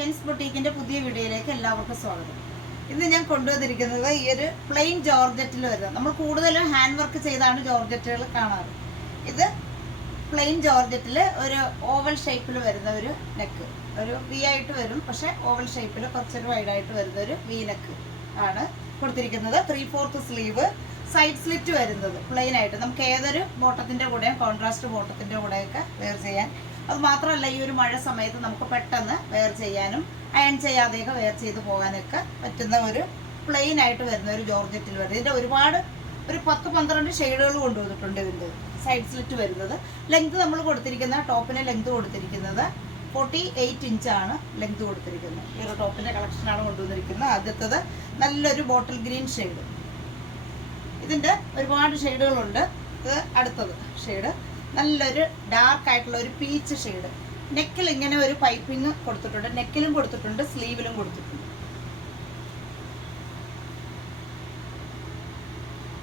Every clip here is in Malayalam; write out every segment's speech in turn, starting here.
കെൻസ് ബൊട്ടീക്കിന്റെ പുതിയ വീഡിയോയിലേക്ക് എല്ലാവർക്കും സ്വാഗതം. ഇന്ന് ഞാൻ കൊണ്ടുവന്നിരിക്കുന്നത് ഈ ഒരു പ്ലെയിൻ ജോർജറ്റിൽ വരുന്നത്. നമ്മൾ കൂടുതലും ഹാൻഡ് വർക്ക് ചെയ്താണ് ജോർജറ്റുകൾ കാണാറ്. ഇത് പ്ലെയിൻ ജോർജറ്റിൽ ഒരു ഓവൽ ഷേപ്പിൽ വരുന്ന ഒരു നെക്ക്, ഒരു വി ആയിട്ട് വരും, പക്ഷെ ഓവൽ ഷേപ്പിൽ കുറച്ചൊരു വൈഡായിട്ട് വരുന്ന ഒരു വി നെക്ക് ആണ് കൊടുത്തിരിക്കുന്നത്. 3/4 സ്ലീവ്, സൈഡ് സ്ലിറ്റ് വരുന്നത് പ്ലെയിൻ ആയിട്ട് നമുക്ക് ഏതൊരു ബോട്ടത്തിന്റെ കൂടെയും കോൺട്രാസ്റ്റ് ബോട്ടത്തിന്റെ കൂടെയൊക്കെ വെയർ ചെയ്യാൻ. അത് മാത്രമല്ല, ഈ ഒരു മഴ സമയത്ത് നമുക്ക് പെട്ടെന്ന് വെയർ ചെയ്യാനും അയൺ ചെയ്യാതെയൊക്കെ വെയർ ചെയ്ത് പോകാനൊക്കെ പറ്റുന്ന ഒരു പ്ലെയിൻ ആയിട്ട് വരുന്ന ഒരു ജോർജറ്റിൽ വരുന്നത്. ഇതിൻ്റെ ഒരു 10-12 ഷെയ്ഡുകൾ കൊണ്ടുവന്നിട്ടുണ്ട്. ഇതിൻ്റെ സൈഡ് സ്ലിറ്റ് വരുന്നത്. ലെങ്ത് നമ്മൾ കൊടുത്തിരിക്കുന്ന ടോപ്പിന് ലെങ്ത് കൊടുത്തിരിക്കുന്നത് 48 ഇഞ്ചാണ് ലെങ്ത് കൊടുത്തിരിക്കുന്നത്. ഈ ഒരു ടോപ്പിൻ്റെ കളക്ഷനാണ് കൊണ്ടുവന്നിരിക്കുന്നത്. ആദ്യത്തത് നല്ലൊരു ബോട്ടിൽ ഗ്രീൻ ഷെയ്ഡ്. ഇതിൻ്റെ ഒരുപാട് ഷെയ്ഡുകളുണ്ട്. ഇത് അടുത്തത് ഷെയ്ഡ് നല്ലൊരു ഡാർക്ക് ആയിട്ടുള്ള ഒരു പീച്ച് ഷെയ്ഡ്. നെക്കിൽ ഇങ്ങനെ ഒരു പൈപ്പിംഗ് കൊടുത്തിട്ടുണ്ട്. നെക്കിലും കൊടുത്തിട്ടുണ്ട്, സ്ലീവിലും കൊടുത്തിട്ടുണ്ട്.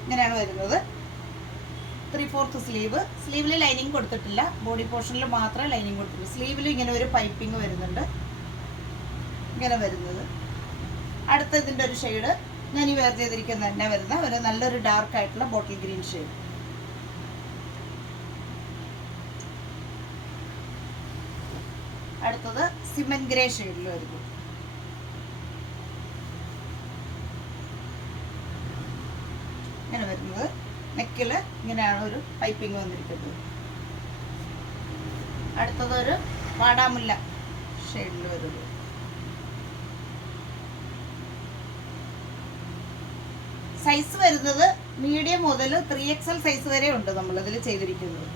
ഇങ്ങനെയാണ് വരുന്നത്. 3/4 സ്ലീവ്. സ്ലീവിൽ ലൈനിങ് കൊടുത്തിട്ടില്ല, ബോഡി പോർഷനിൽ മാത്രമേ ലൈനിങ് കൊടുത്തിട്ടുള്ളൂ. സ്ലീവിൽ ഇങ്ങനെ ഒരു പൈപ്പിംഗ് വരുന്നുണ്ട്. ഇങ്ങനെ വരുന്നത്. അടുത്ത ഇതിൻ്റെ ഒരു ഷെയ്ഡ് ഞാൻ ഈ വെയർ ചെയ്തിരിക്കുന്ന തന്നെ വരുന്ന ഒരു നല്ലൊരു ഡാർക്ക് ആയിട്ടുള്ള ബോട്ടിൽ ഗ്രീൻ ഷെയ്ഡ്. അടുത്തത് സിമന്റ് ഗ്രേ ഷെയ്ഡിൽ വരുന്നു. ഇങ്ങനെ വരുന്നത്. നെക്കില് ഇങ്ങനെയാണ് ഒരു പൈപ്പിംഗ് വന്നിരിക്കുന്നത്. അടുത്തത് ഒരു വാടാമുല്ല ഷെയ്ഡിൽ വരുന്നു. സൈസ് വരുന്നത് മീഡിയം മുതൽ 3XL സൈസ് വരെ ഉണ്ട് നമ്മൾ ഇതിൽ ചെയ്തിരിക്കുന്നത്.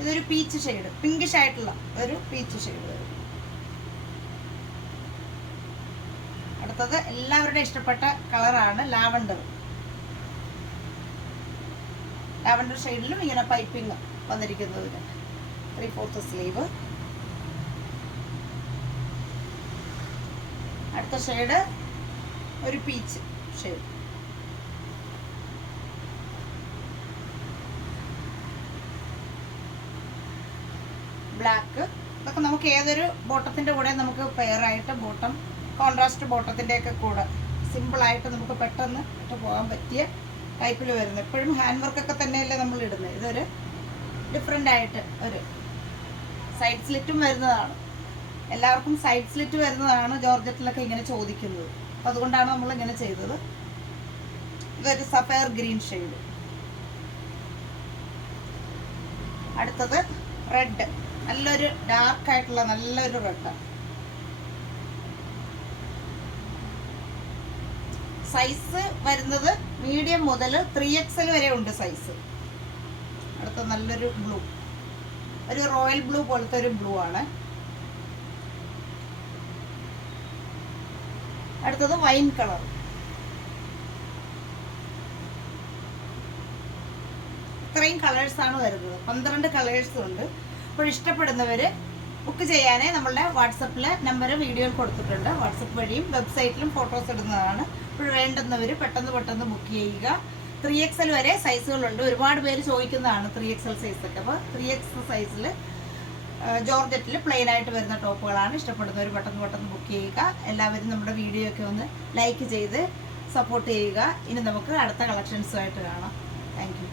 ഇതൊരു പീച്ച് ഷെയ്ഡ്, പിങ്കിഷ് ആയിട്ടുള്ള ഒരു പീച്ച് ഷെയ്ഡ് വരും. അടുത്തത് എല്ലാവരുടെ ഇഷ്ടപ്പെട്ട കളറാണ് ലാവണ്ടർ. ലാവണ്ടർ ഷെയ്ഡിലും ഇങ്ങനെ പൈപ്പിംഗ് വന്നിരിക്കുന്നതിന് 3/4 സ്ലീവ്. അടുത്ത ഷെയ്ഡ് ഒരു പീച്ച് ഷെയ്ഡ്. ബ്ലാക്ക്. ഇതൊക്കെ നമുക്ക് ഏതൊരു ബോട്ടത്തിൻ്റെ കൂടെ നമുക്ക് പെയറായിട്ട് ബോട്ടം കോൺട്രാസ്റ്റ് ബോട്ടത്തിൻ്റെയൊക്കെ കൂടെ സിമ്പിളായിട്ട് നമുക്ക് പെട്ടെന്ന് ഇട്ട് പോകാൻ പറ്റിയ ടൈപ്പിൽ വരുന്നത്. എപ്പോഴും ഹാൻഡ് വർക്കൊക്കെ തന്നെയല്ലേ നമ്മൾ ഇടുന്നത്. ഇതൊരു ഡിഫറെൻ്റ് ആയിട്ട് ഒരു സൈഡ് സ്ലിറ്റും വരുന്നതാണ്. എല്ലാവർക്കും സൈഡ് സ്ലിറ്റ് വരുന്നതാണ് ജോർജറ്റിലൊക്കെ ഇങ്ങനെ ചോദിക്കുന്നത്. അപ്പോൾ അതുകൊണ്ടാണ് നമ്മൾ ഇങ്ങനെ ചെയ്തത്. ഇതൊരു സഫയർ ഗ്രീൻ ഷെയ്ഡ്. അടുത്തത് റെഡ്, നല്ലൊരു ഡാർക്ക് ആയിട്ടുള്ള നല്ലൊരു റെഡ്. സൈസ് വരുന്നത് മീഡിയം മുതൽ 3XL വരെ ഉണ്ട് സൈസ്. അടുത്ത നല്ലൊരു ബ്ലൂ, ഒരു റോയൽ ബ്ലൂ പോലത്തെ ഒരു ബ്ലൂ ആണ്. അടുത്തത് വൈൻ കളർ. ഇത്രയും കളേഴ്സാണ് വരുന്നത്. 12 കളേഴ്സ് ഉണ്ട്. അപ്പോൾ ഇഷ്ടപ്പെടുന്നവർ ബുക്ക് ചെയ്യാനേ നമ്മളുടെ വാട്സപ്പിലെ നമ്പർ വീഡിയോയിൽ കൊടുത്തിട്ടുണ്ട്. വാട്സപ്പ് വഴിയും വെബ്സൈറ്റിലും ഫോട്ടോസ് ഇടുന്നതാണ്. ഇപ്പോൾ വേണ്ടുന്നവർ പെട്ടെന്ന് ബുക്ക് ചെയ്യുക. 3XL വരെ സൈസുകളുണ്ട്. ഒരുപാട് പേര് ചോദിക്കുന്നതാണ് 3XL സൈസൊക്കെ. അപ്പോൾ 3XL സൈസിൽ ജോർജറ്റിൽ പ്ലെയിൻ ആയിട്ട് വരുന്ന ടോപ്പുകളാണ്. ഇഷ്ടപ്പെടുന്നവർ പെട്ടെന്ന് ബുക്ക് ചെയ്യുക. എല്ലാവരും നമ്മുടെ വീഡിയോ ഒക്കെ ഒന്ന് ലൈക്ക് ചെയ്ത് സപ്പോർട്ട് ചെയ്യുക. ഇനി നമുക്ക് അടുത്ത കളക്ഷൻസുമായിട്ട് കാണാം. Thank you.